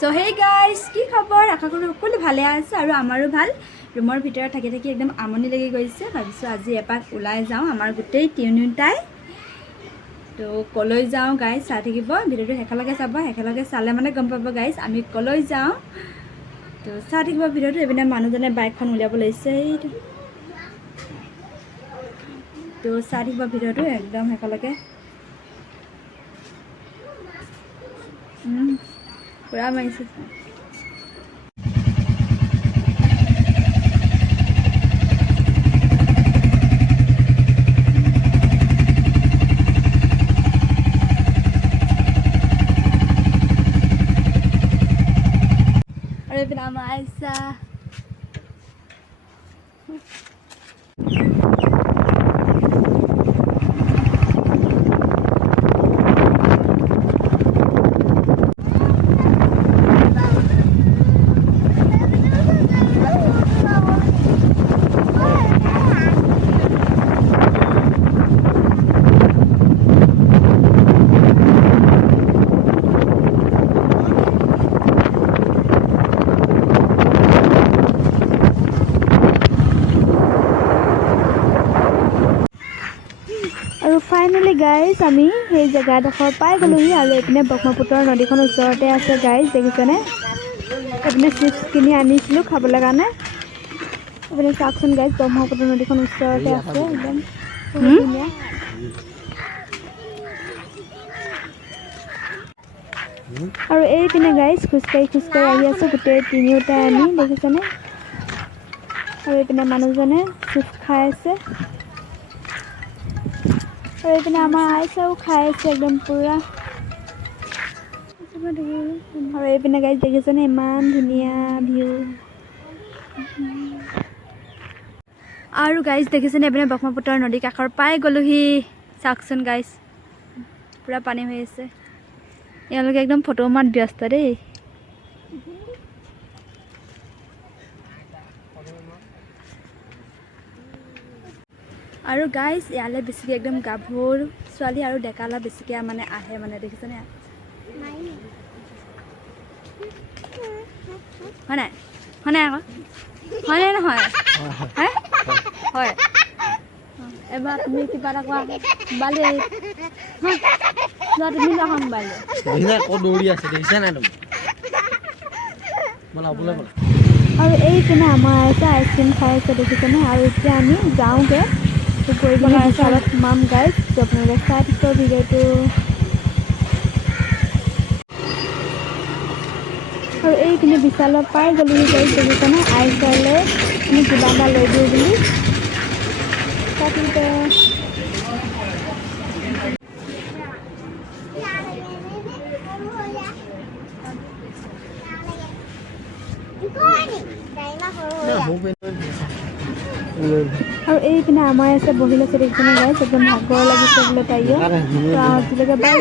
So hey guys, কি খবৰ? আশা কৰো সকলো ভালে আছে আৰু আমাৰো ভাল। ৰুমৰ ভিতৰত থাকি থাকি একদম আমনি লাগি গৈছে। ভাবিছো আজি এপাক ওলাই যাওঁ আমাৰ গোটেই টিউনিটাই। তো কলৈ যাওঁ গাইস চাই থাকিব। ভিডিওটো হেকালকে চাব, হেকালকে চালে মানে গম পাব গাইস আমি কলৈ যাওঁ। তো চাই থাকিব ভিডিওটো। এবিনা মানুহজনে বাইকখন উলিয়াব লৈছে। তো চাই থাকিব ভিডিওটো একদম হেকালকে। পুৰা মাৰিছে। Ada nama Aisyah. আৰু ফাইনালি গাইজ আমি সেই জেগাডোখৰ পাই গ'লোহি আৰু এইপিনে ব্ৰহ্মপুত্ৰৰ নদীখন ওচৰতে আছে গাইজ দেখিছেনে এইপিনে চিপছ কিনি আনিছিলোঁ খাবলৈ কাৰণে এইপিনে চাওকচোন গাইজ ব্ৰহ্মপুত্ৰ নদীখন ওচৰতে আছে একদম ধুনীয়া আৰু এইপিনে গাইজ খোজকাঢ়ি আহি আছোঁ গোটেই তিনিওটাই আমি দেখিছেনে আৰু এইপিনে মানুহজনে চিপছ খাই আছে और इतने हमारा आइसा वो खाए से एकदम पूरा और ये पिने गाइस देखिए सने इमान दुनिया व्यू और गाइस देखिए सने इतने ब्रह्मपुत्र नदी काखर पाए गलुही साक्सन गाइस पूरा पानी हुए से ये लोग एकदम फोटो मार व्यस्त रे আৰু গাইস ইয়ালে বেছিকে একদম গাভৰ ছোৱালী আৰু ডেকালা বেছিকে মানে আহে মানে দেখিছনে নাই হনে হনে আকৌ হনে নহয় হে হয় এবাৰ তুমি কিবা এটা কোৱা বালি না তুমি নহম বালি দিনা কো দৌৰি আছে দেখিছা না তুমি মলা বলা আৰু এই কিনা আমাৰ আছে আইসক্ৰীম খাই আছে দেখিছনে আৰু এতিয়া আমি যাওঁগে तो कोई बना ऐसा माम गाइस तो अपने वेबसाइट पर भी गए तो और एक ने विशाल पाई गली गाइस देखिए ना आई चले नि किबादा ले दो गली ताकि तो और एक ना हमारे से बहिला से देखने गए एकदम भागोर लगी सब लोग आइयो तो आज लगे बाय